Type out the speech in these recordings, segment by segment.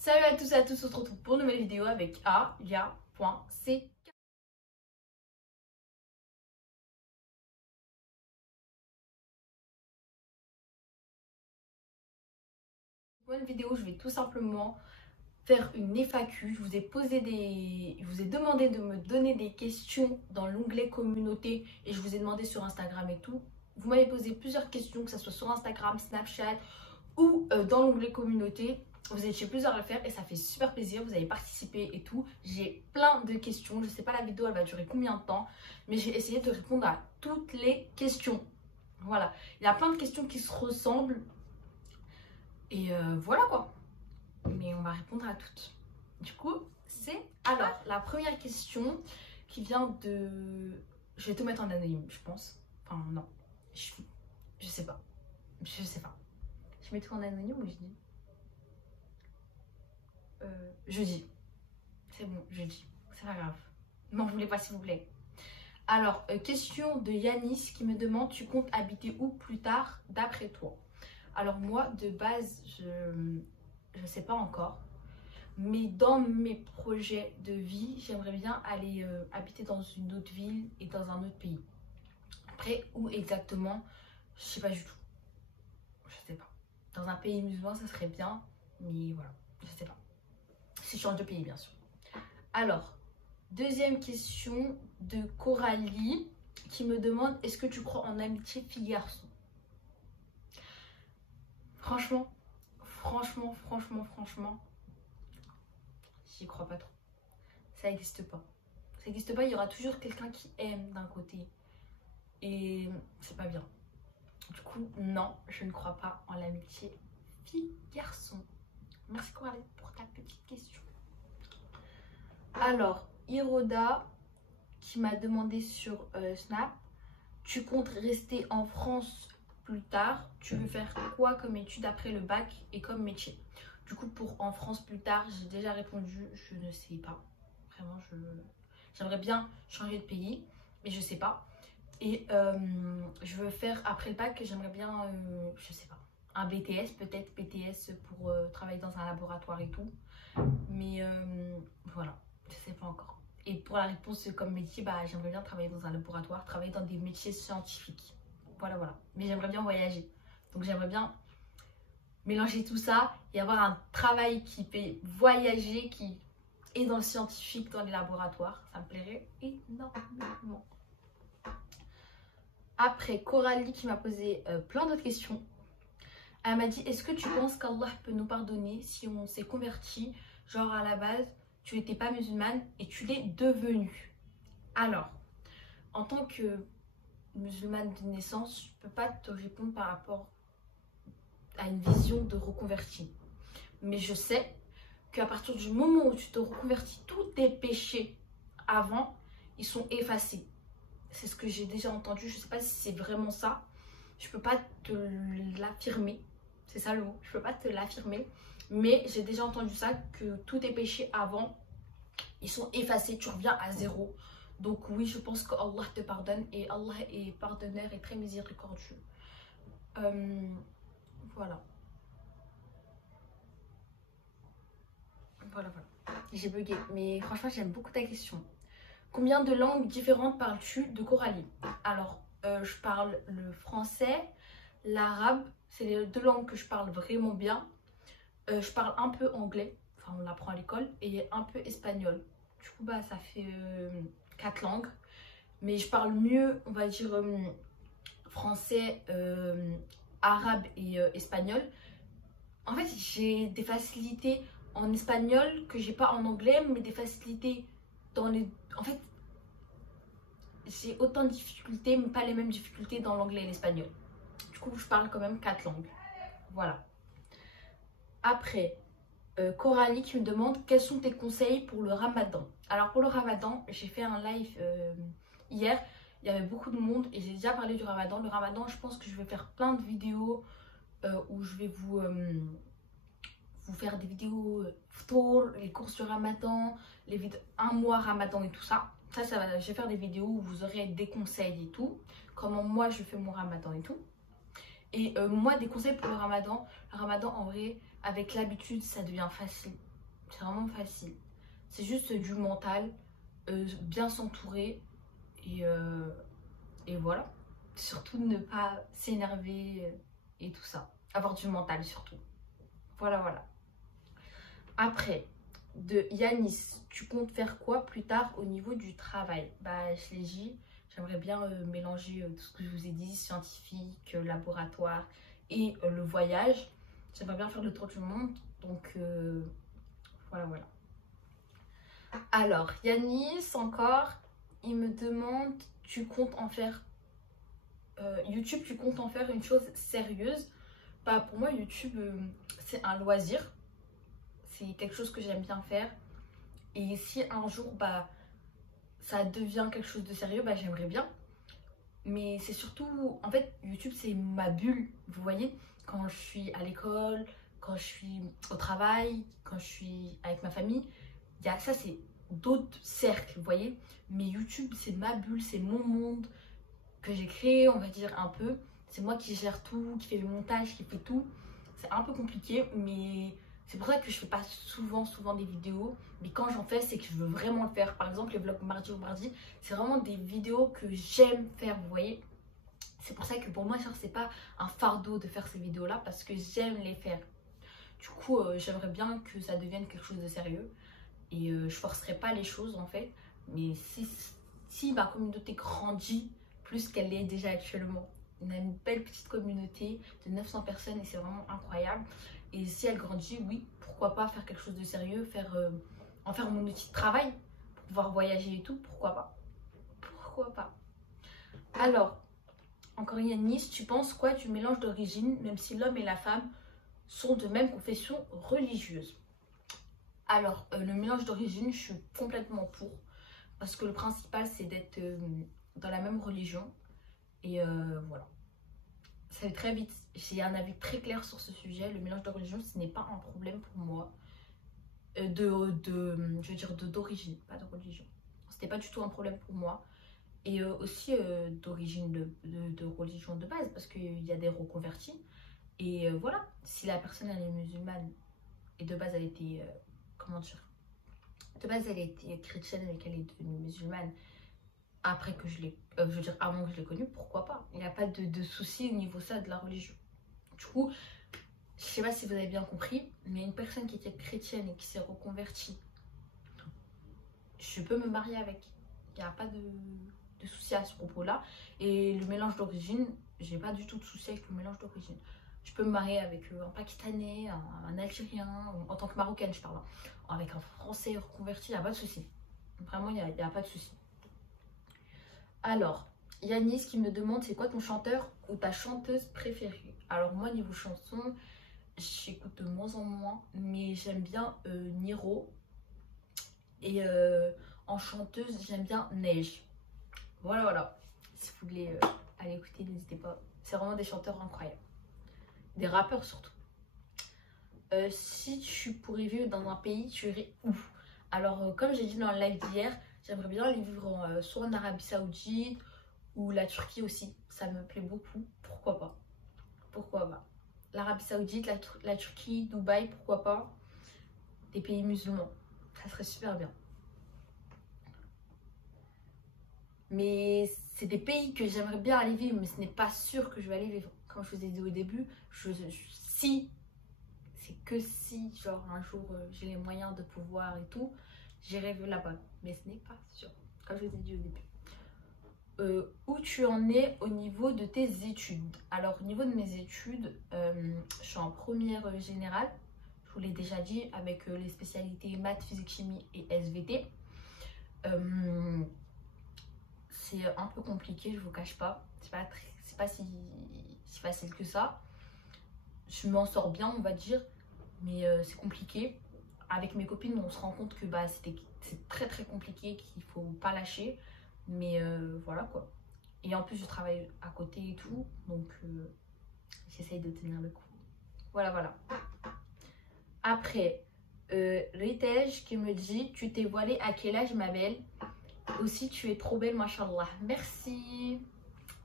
Salut à tous et à tous, on se retrouve pour une nouvelle vidéo avec Aya.ck. Pour une vidéo, je vais tout simplement faire une FAQ. Je vous ai demandé de me donner des questions dans l'onglet communauté et je vous ai demandé sur Instagram et tout. Vous m'avez posé plusieurs questions, que ce soit sur Instagram, Snapchat ou dans l'onglet communauté. Vous étiez plusieurs à le faire et ça fait super plaisir, vous avez participé et tout. J'ai plein de questions, je sais pas la vidéo elle va durer combien de temps, mais j'ai essayé de répondre à toutes les questions. Voilà, il y a plein de questions qui se ressemblent et voilà quoi. Mais on va répondre à toutes. Du coup, c'est alors la première question qui vient de... Je vais tout mettre en anonyme, je pense. Enfin non, je sais pas. Je sais pas. Je mets tout en anonyme ou je dis jeudi. C'est bon, jeudi. C'est pas grave. M'en voulez pas s'il vous plaît. Alors, question de Yanis qui me demande: tu comptes habiter où plus tard d'après toi? Alors moi, de base, je sais pas encore. Mais dans mes projets de vie, j'aimerais bien aller habiter dans une autre ville et dans un autre pays. Après, où exactement, je sais pas du tout. Je sais pas. Dans un pays musulman, ça serait bien. Mais voilà, je sais pas. Si je change de pays, bien sûr. Alors, deuxième question de Coralie qui me demande: est-ce que tu crois en amitié fille-garçon? Franchement, j'y crois pas trop. Ça n'existe pas. Ça n'existe pas, il y aura toujours quelqu'un qui aime d'un côté. Et c'est pas bien. Du coup, non, je ne crois pas en l'amitié fille-garçon. Merci Coralie pour ta petite question. Alors, Hiroda qui m'a demandé sur Snap: tu comptes rester en France plus tard? Tu veux faire quoi comme étude après le bac et comme métier? Du coup, pour en France plus tard, j'ai déjà répondu, je ne sais pas. Vraiment, j'aimerais bien changer de pays, mais je sais pas. Et je veux faire après le bac, j'aimerais bien, je sais pas, un BTS, peut-être BTS pour travailler dans un laboratoire et tout. Mais voilà, je sais pas encore. Et pour la réponse comme métier, bah, j'aimerais bien travailler dans un laboratoire, travailler dans des métiers scientifiques. Voilà, voilà. Mais j'aimerais bien voyager. Donc j'aimerais bien mélanger tout ça et avoir un travail qui fait voyager, qui est dans le scientifique, dans les laboratoires. Ça me plairait énormément. Après, Coralie qui m'a posé plein d'autres questions. Elle m'a dit: est-ce que tu penses qu'Allah peut nous pardonner si on s'est converti, genre à la base tu n'étais pas musulmane et tu l'es devenue? Alors, en tant que musulmane de naissance, je ne peux pas te répondre par rapport à une vision de reconvertie. Mais je sais qu'à partir du moment où tu te reconvertis, tous tes péchés avant, ils sont effacés. C'est ce que j'ai déjà entendu. Je ne sais pas si c'est vraiment ça. Je ne peux pas te l'affirmer. C'est ça le mot. Je ne peux pas te l'affirmer. Mais j'ai déjà entendu ça, que tous tes péchés avant, ils sont effacés. Tu reviens à zéro. Donc oui, je pense que Allah te pardonne. Et Allah est pardonneur et très miséricordieux. Voilà. Voilà. J'ai bugué. Mais franchement, j'aime beaucoup ta question. Combien de langues différentes parles-tu de Coralie? Alors, je parle le français, l'arabe. C'est les deux langues que je parle vraiment bien. Je parle un peu anglais. Enfin, on l'apprend à l'école. Et un peu espagnol. Du coup, bah, ça fait 4 langues. Mais je parle mieux, on va dire, français, arabe et espagnol. En fait, j'ai des facilités en espagnol que j'ai pas en anglais, mais des facilités dans les... En fait, j'ai autant de difficultés, mais pas les mêmes difficultés dans l'anglais et l'espagnol. Du coup, je parle quand même 4 langues. Voilà. Après, Coralie qui me demande: quels sont tes conseils pour le ramadan? Alors pour le ramadan, j'ai fait un live hier. Il y avait beaucoup de monde et j'ai déjà parlé du ramadan. Le ramadan, je pense que je vais faire plein de vidéos où je vais vous faire des vidéos tour, les courses du ramadan, les vidéos un mois ramadan et tout ça. Ça va, je vais faire des vidéos où vous aurez des conseils et tout. Comment moi je fais mon ramadan et tout. Et moi, des conseils pour le ramadan. Le ramadan, en vrai, avec l'habitude, ça devient facile. C'est vraiment facile. C'est juste du mental, bien s'entourer et voilà. Surtout ne pas s'énerver et tout ça. Avoir du mental surtout. Voilà, voilà. Après, de Yanis, tu comptes faire quoi plus tard au niveau du travail? Bah, je l'ai dit, j'aimerais bien mélanger tout ce que je vous ai dit, scientifique, laboratoire et le voyage. J'aimerais bien faire le tour du monde. Donc, voilà, voilà. Alors, Yanis, encore, il me demande, tu comptes en faire YouTube, tu comptes en faire une chose sérieuse? Bah, pour moi, YouTube, c'est un loisir. C'est quelque chose que j'aime bien faire. Et si un jour, bah, ça devient quelque chose de sérieux, bah, j'aimerais bien. Mais c'est surtout, en fait, YouTube, c'est ma bulle. Vous voyez, quand je suis à l'école, quand je suis au travail, quand je suis avec ma famille, ça, c'est d'autres cercles, vous voyez. Mais YouTube, c'est ma bulle, c'est mon monde que j'ai créé, on va dire, un peu. C'est moi qui gère tout, qui fait le montage, qui fait tout. C'est un peu compliqué, mais c'est pour ça que je fais pas souvent des vidéos. Mais quand j'en fais, c'est que je veux vraiment le faire. Par exemple, les vlogs mardi au mardi, c'est vraiment des vidéos que j'aime faire, vous voyez. C'est pour ça que pour moi, genre, c'est pas un fardeau de faire ces vidéos-là parce que j'aime les faire. Du coup, j'aimerais bien que ça devienne quelque chose de sérieux. Et je forcerai pas les choses, en fait. Mais si ma communauté grandit plus qu'elle l'est déjà actuellement, on a une belle petite communauté de 900 personnes et c'est vraiment incroyable. Et si elle grandit, oui, pourquoi pas faire quelque chose de sérieux, en faire mon outil de travail, pour pouvoir voyager et tout, pourquoi pas. Pourquoi pas. Alors, encore Yanis, tu penses quoi du mélange d'origine, même si l'homme et la femme sont de même confession religieuse? Alors, le mélange d'origine, je suis complètement pour. Parce que le principal, c'est d'être dans la même religion. Et voilà. Ça va très vite. J'ai un avis très clair sur ce sujet. Le mélange de religion, ce n'est pas un problème pour moi. Je veux dire d'origine, pas de religion. C'était pas du tout un problème pour moi. Et aussi d'origine de religion de base, parce qu'il y a des reconvertis. Et voilà, si la personne elle est musulmane et de base elle était, comment dire, de base elle était chrétienne et qu'elle est devenue musulmane, après que je l'ai, je veux dire avant que je l'ai connue, pourquoi pas? Il n'y a pas de souci au niveau ça de la religion. Du coup, je sais pas si vous avez bien compris, mais une personne qui était chrétienne et qui s'est reconvertie, je peux me marier avec. Il n'y a pas de souci à ce propos-là. Et le mélange d'origine, j'ai pas du tout de souci avec le mélange d'origine. Je peux me marier avec un Pakistanais, un Algérien, en tant que Marocaine, je parle. Avec un Français reconverti, il n'y a pas de souci. Vraiment, il n'y a pas de souci. Alors, Yanis qui me demande c'est quoi ton chanteur ou ta chanteuse préférée? Alors moi niveau chanson, j'écoute de moins en moins, mais j'aime bien Niro. Et en chanteuse, j'aime bien Neige. Voilà, voilà. Si vous voulez aller écouter, n'hésitez pas. C'est vraiment des chanteurs incroyables. Des rappeurs surtout. Si tu pourrais vivre dans un pays, tu irais où? Alors, comme j'ai dit dans le live d'hier, j'aimerais bien aller vivre soit en Arabie Saoudite ou la Turquie aussi. Ça me plaît beaucoup. Pourquoi pas? Pourquoi pas? L'Arabie Saoudite, la Turquie, Dubaï, pourquoi pas? Des pays musulmans. Ça serait super bien. Mais c'est des pays que j'aimerais bien aller vivre, mais ce n'est pas sûr que je vais aller vivre. Comme je vous ai dit au début, si, c'est que si, genre un jour j'ai les moyens de pouvoir et tout, j'irai vivre là-bas. Mais ce n'est pas sûr, comme je vous ai dit au début. Où tu en es au niveau de tes études? Alors, au niveau de mes études, je suis en première générale. Je vous l'ai déjà dit, avec les spécialités maths, physique, chimie et SVT. C'est un peu compliqué, je vous cache pas. C'est pas si facile que ça. Je m'en sors bien, on va dire, mais c'est compliqué. Avec mes copines, on se rend compte que bah, c'est très très compliqué, qu'il faut pas lâcher. Mais voilà quoi. Et en plus, je travaille à côté et tout, donc j'essaye de tenir le coup. Voilà, voilà. Après, Ritej qui me dit, tu t'es voilée à quel âge ma belle? Aussi, tu es trop belle, machallah. Merci.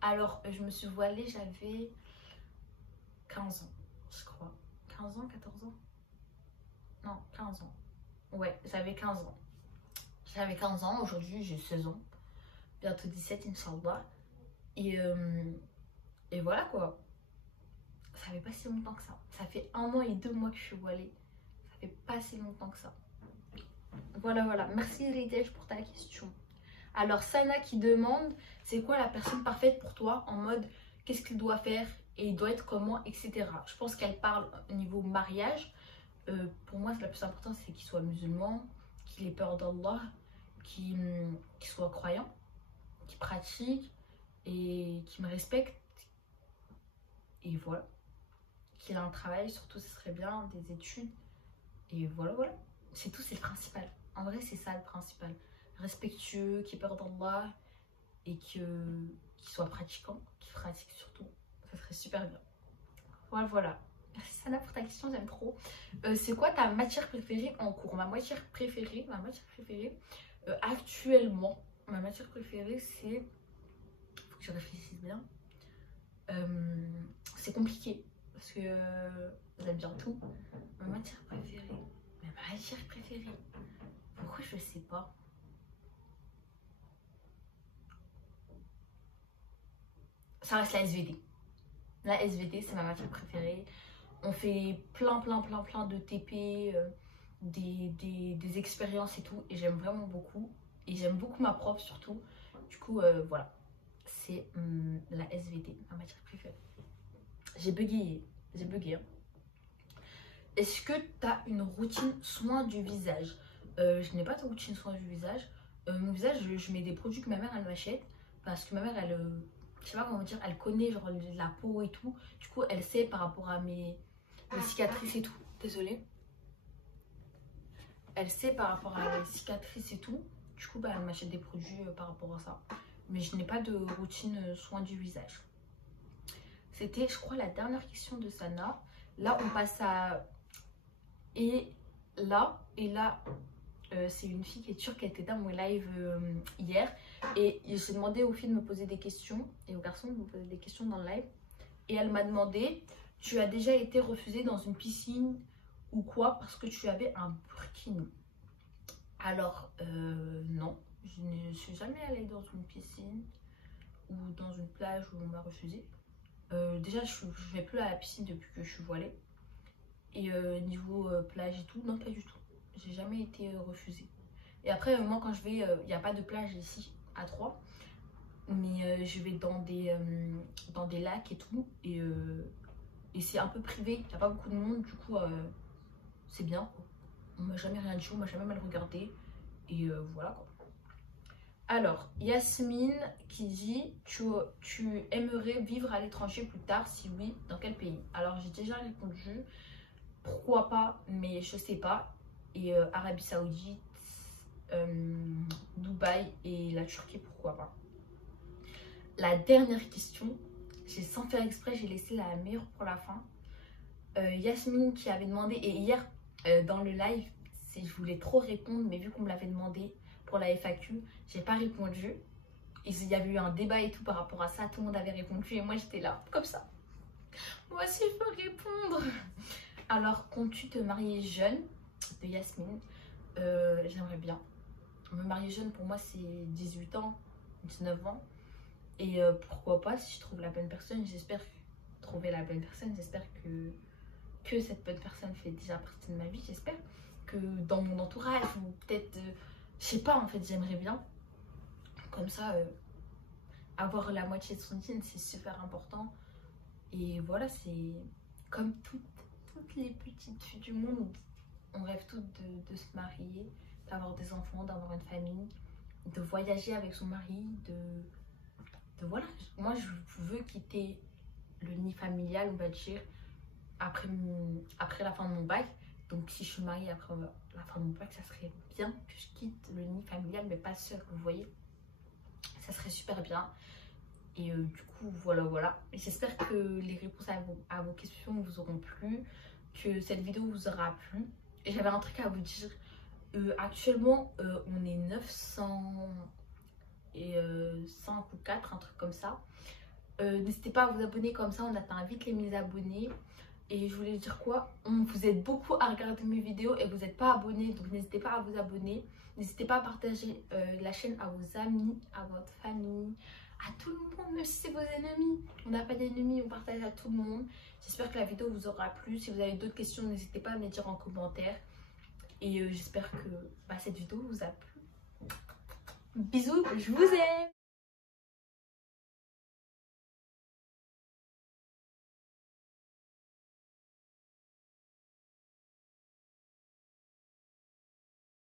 Alors, je me suis voilée, j'avais 15 ans, je crois. 15 ans, 14 ans? Non, 15 ans. Ouais, j'avais 15 ans. J'avais 15 ans, aujourd'hui j'ai 16 ans. Bientôt 17, Inch'Allah. Et, et voilà quoi. Ça fait pas si longtemps que ça. Ça fait 1 an et 2 mois que je suis voilée. Ça fait pas si longtemps que ça. Voilà, voilà. Merci Héritage pour ta question. Alors Sana qui demande, c'est quoi la personne parfaite pour toi en mode qu'est-ce qu'il doit faire et il doit être comment, etc. Je pense qu'elle parle au niveau mariage. Pour moi, la plus importante, c'est qu'il soit musulman, qu'il ait peur d'Allah, qu'il soit croyant, qu'il pratique et qu'il me respecte. Et voilà. Qu'il ait un travail, surtout ce serait bien, des études. Et voilà, voilà. C'est tout, c'est le principal. En vrai, c'est ça le principal. Respectueux, qui ait peur d'Allah et qu'il soit pratiquant, qui pratique surtout. Ça serait super bien. Voilà, voilà. Merci Sana pour ta question, j'aime trop. C'est quoi ta matière préférée en cours? Ma matière préférée actuellement, ma matière préférée c'est... Faut que je réfléchisse bien. C'est compliqué parce que j'aime bien tout. Ma matière préférée. Ma matière préférée. Pourquoi je sais pas? Ça reste la SVT. La SVT, c'est ma matière préférée. On fait plein de TP, des expériences et tout. Et j'aime vraiment beaucoup. Et j'aime beaucoup ma prof surtout. Du coup, voilà. C'est la SVT, ma matière préférée. J'ai bugué. J'ai bugué. Hein. Est-ce que tu as une routine soin du visage? Je n'ai pas de routine soin du visage. Mon visage, je mets des produits que ma mère, elle m'achète. Parce que ma mère, elle... je sais pas comment dire, elle connaît genre la peau et tout. Du coup, elle sait par rapport à mes cicatrices et tout. Désolée. Elle sait par rapport à mes cicatrices et tout. Du coup, bah, elle m'achète des produits par rapport à ça. Mais je n'ai pas de routine soin du visage. C'était, je crois, la dernière question de Sana. Là, on passe à... Et là, c'est une fille qui est turque qui a été dans mon live hier. Et j'ai demandé aux filles de me poser des questions et aux garçons de me poser des questions dans le live. Et elle m'a demandé, tu as déjà été refusée dans une piscine ou quoi parce que tu avais un burkini? Alors, non. Je ne suis jamais allée dans une piscine ou dans une plage où on m'a refusé. Déjà, je ne vais plus à la piscine depuis que je suis voilée. Et niveau plage et tout, non, pas du tout. J'ai jamais été refusée. Et après, moi, quand je vais, il n'y a pas de plage ici, à Troyes. Mais je vais dans des lacs et tout. Et c'est un peu privé, il n'y a pas beaucoup de monde. Du coup, c'est bien. On m'a jamais rien dit, on m'a jamais mal regardé. Et voilà quoi. Alors, Yasmine qui dit tu aimerais vivre à l'étranger plus tard? Si oui, dans quel pays? Alors, j'ai déjà répondu. Pourquoi pas, mais je sais pas. Et Arabie Saoudite, Dubaï et la Turquie, pourquoi pas. La dernière question, j'ai sans faire exprès, j'ai laissé la meilleure pour la fin. Yasmine qui avait demandé, et hier dans le live, je voulais trop répondre, mais vu qu'on me l'avait demandé pour la FAQ, j'ai pas répondu. Et il y avait eu un débat et tout par rapport à ça, tout le monde avait répondu et moi j'étais là, comme ça. Moi aussi je peux répondre. Alors, comptes-tu te marier jeune? De Yasmine. J'aimerais bien. Me marier jeune, pour moi, c'est 18 ans, 19 ans. Et pourquoi pas, si je trouve la bonne personne, j'espère trouver la bonne personne. J'espère que cette bonne personne fait déjà partie de ma vie. J'espère que dans mon entourage, ou peut-être, je sais pas, en fait, j'aimerais bien. Comme ça, avoir la moitié de son dîne, c'est super important. Et voilà, c'est comme toutes les petites filles du monde, on rêve toutes de se marier, d'avoir des enfants, d'avoir une famille, de voyager avec son mari, voilà. Moi, je veux quitter le nid familial, on va dire, après la fin de mon bac. Donc, si je suis mariée après la fin de mon bac, ça serait bien que je quitte le nid familial, mais pas seule, vous voyez. Ça serait super bien. Et du coup, voilà. Et j'espère que les réponses à vos questions vous auront plu, que cette vidéo vous aura plu. Et j'avais un truc à vous dire. Actuellement, on est 900 et 5 ou 4, un truc comme ça. N'hésitez pas à vous abonner, comme ça on atteint vite les 1000 abonnés. Et je voulais dire quoi? Vous êtes beaucoup à regarder mes vidéos et vous n'êtes pas abonnés, donc n'hésitez pas à vous abonner. N'hésitez pas à partager la chaîne à vos amis, à votre famille, à tout le monde, même si c'est vos ennemis. On n'a pas d'ennemis, on partage à tout le monde. J'espère que la vidéo vous aura plu. Si vous avez d'autres questions, n'hésitez pas à me les dire en commentaire. Et j'espère que cette vidéo vous a plu. Bisous, je vous aime!